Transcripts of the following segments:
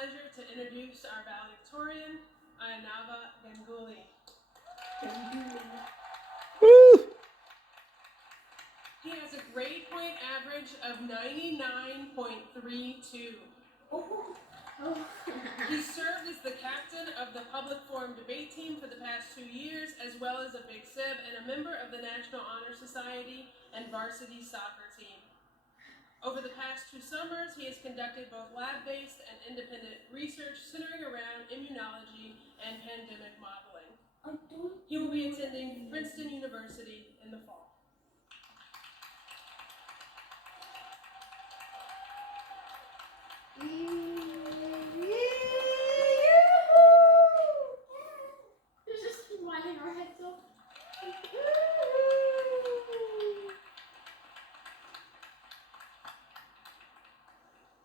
pleasure to introduce our valedictorian, Ayanava. Woo! He has a grade point average of 99.32. He served as the captain of the public forum debate team for the past 2 years, as well as a Big Sib and a member of the National Honor Society and varsity soccer team. Over the past 2 summers, he has conducted both lab-based and independent research centering around immunology and pandemic modeling. He will be attending Princeton University in the fall. There's just winding our heads up.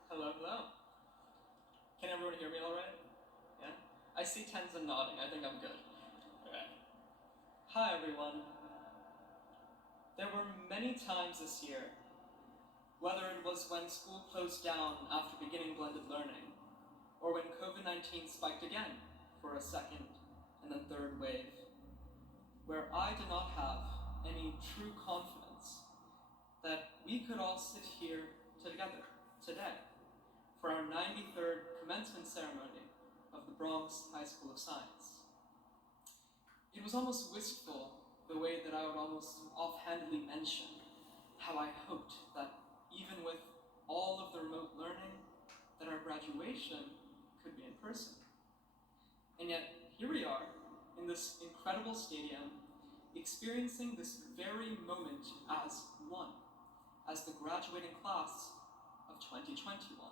Hello, hello. Can everyone hear me all right? Yeah? I see tens and nodding. I think I'm good. Alright. Hi, everyone. There were many times this year, whether it was when school closed down after beginning blended learning, or when COVID-19 spiked again for a second and then third wave, where I did not have any true confidence that we could all sit here together today for our 93rd commencement ceremony of the Bronx High School of Science. It was almost wistful the way that I would almost offhandedly mention how I hoped that even with all of the remote learning, that our graduation could be in person. And yet, here we are in this incredible stadium, experiencing this very moment as one, as the graduating class of 2021.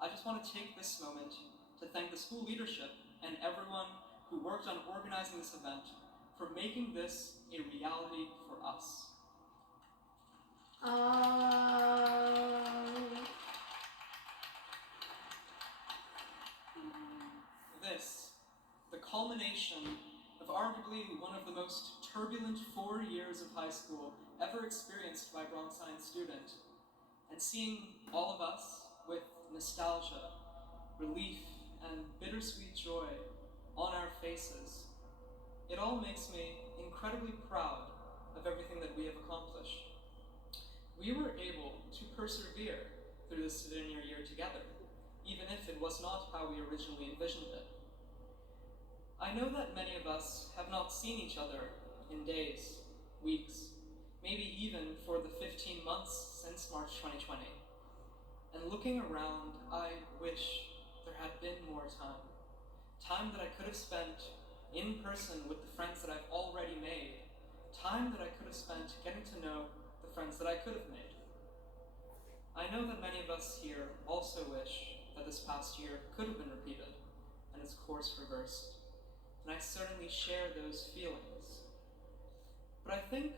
I just want to take this moment to thank the school leadership and everyone who worked on organizing this event for making this a reality for us. This, the culmination of arguably one of the most turbulent 4 years of high school ever experienced by a Bronx Science student, and seeing all of us with nostalgia, relief, and bittersweet joy on our faces, it all makes me incredibly proud of everything that we have accomplished. We were able to persevere through this senior year together, even if it was not how we originally envisioned it. I know that many of us have not seen each other in days, weeks, maybe even for the 15 months since March 2020. And looking around, I wish there had been more time. Time that I could have spent in person with the friends that I've already made. Time that I could have spent getting to know the friends that I could have made. I know that many of us here also wish that this past year could have been repeated and its course reversed. And I certainly share those feelings. But I think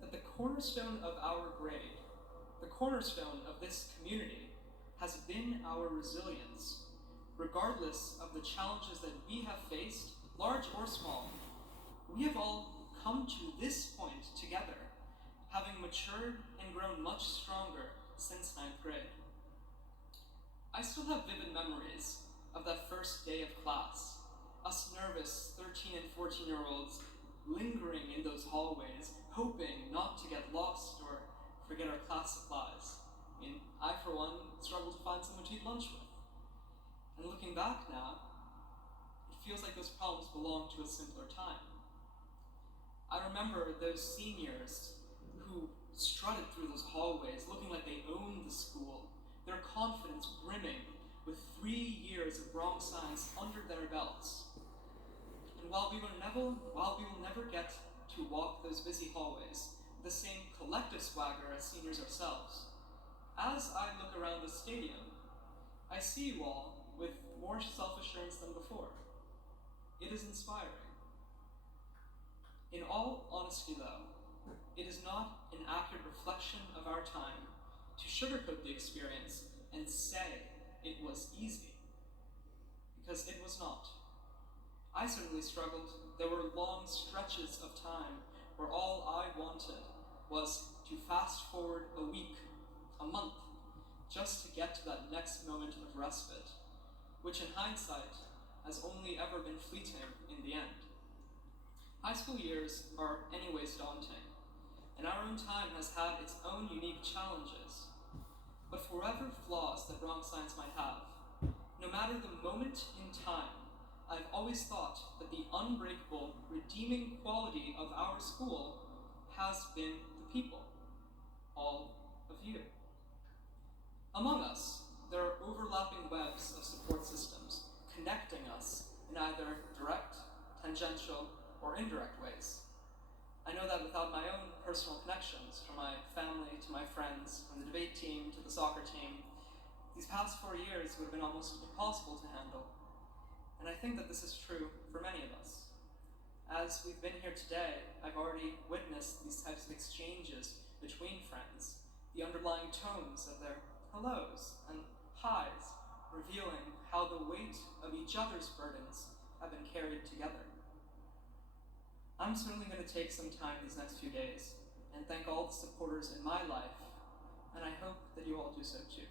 that the cornerstone of our grade, the cornerstone of this community, has been our resilience, regardless of the challenges that we have faced, large or small. We have all come to this point together, having matured and grown much stronger since 9th grade. I still have vivid memories of that first day of class, us nervous 13 and 14-year-olds lingering in those hallways, hoping not to get lost or forget our class supplies. I, for one, struggled to find someone to eat lunch with. And looking back now, it feels like those problems belong to a simpler time. I remember those seniors who strutted through those hallways looking like they owned the school, their confidence brimming with 3 years of Bronx Science under their belts. And while we will never get to walk those busy hallways with the same collective swagger as seniors ourselves, as I look around the stadium, I see you all with more self-assurance than before. It is inspiring. In all honesty though, it is not an accurate reflection of our time to sugarcoat the experience and say it was easy, because it was not. I certainly struggled. There were long stretches of time where all I wanted was to fast forward a week, a month, just to get to that next moment of respite. which in hindsight has only ever been fleeting in the end. High school years are anyways daunting, and our own time has had its own unique challenges. But for whatever flaws that Bronx Science might have, no matter the moment in time, I've always thought that the unbreakable, redeeming quality of our school has been the people, all of you. Among us, there are overlapping webs of support systems connecting us in either direct, tangential, or indirect ways. I know that without my own personal connections, from my family to my friends, from the debate team to the soccer team, these past 4 years would have been almost impossible to handle. And I think that this is true for many of us. As we've been here today, I've already witnessed these types of exchanges between friends, the underlying tones of their hellos and highs, revealing how the weight of each other's burdens have been carried together. I'm certainly going to take some time these next few days and thank all the supporters in my life, and I hope that you all do so too.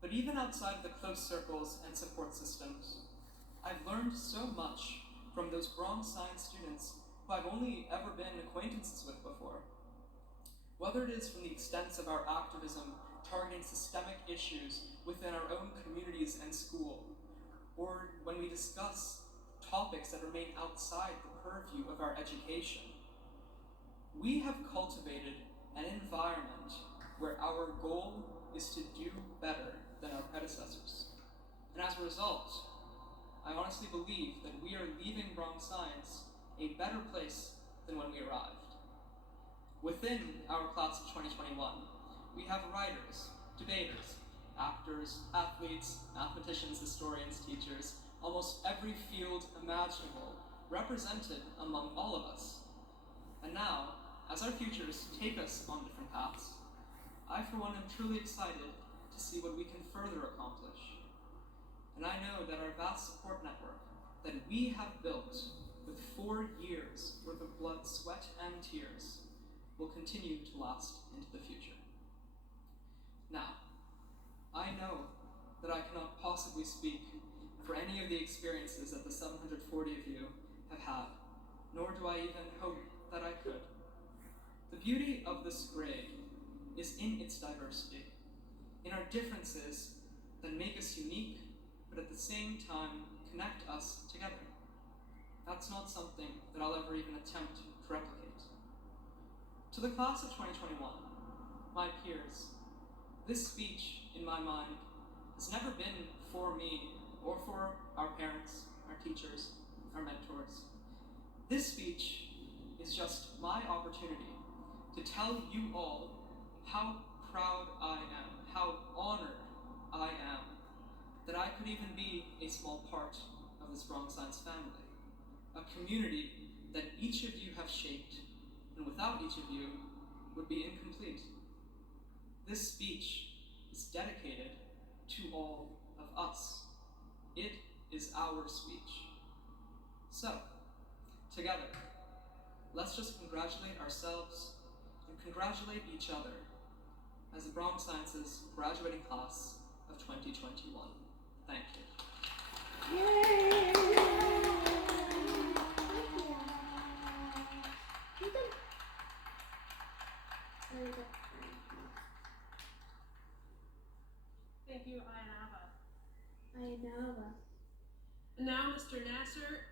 But even outside of the close circles and support systems, I've learned so much from those Bronx Science students who I've only ever been acquaintances with before. Whether it is from the extents of our activism targeting systemic issues within our own communities and school, or when we discuss topics that remain outside the purview of our education, we have cultivated an environment where our goal is to do better than our predecessors. And as a result, I honestly believe that we are leaving Bronx Science a better place than when we arrived. Within our class of 2021, we have writers, debaters, actors, athletes, mathematicians, historians, teachers, almost every field imaginable represented among all of us. And now, as our futures take us on different paths, I for one am truly excited to see what we can further accomplish. And I know that our vast support network that we have built with 4 years worth of blood, sweat, and tears will continue to last into the future. Now, I know that I cannot possibly speak for any of the experiences that the 740 of you have had, nor do I even hope that I could. The beauty of this grade is in its diversity, in our differences that make us unique, but at the same time connect us together. That's not something that I'll ever even attempt to replicate. To the class of 2021, my peers, this speech, in my mind, has never been for me or for our parents, our teachers, our mentors. This speech is just my opportunity to tell you all how proud I am, how honored I am that I could even be a small part of this Bronx Science family, a community that each of you have shaped, and without each of you would be incomplete. This speech is dedicated to all of us. It is our speech. So, together, let's just congratulate ourselves and congratulate each other as the Bronx Sciences graduating class of 2021. Thank you. Yay! Thank you, Ayanava. Ayanava. And now Mr. Nasser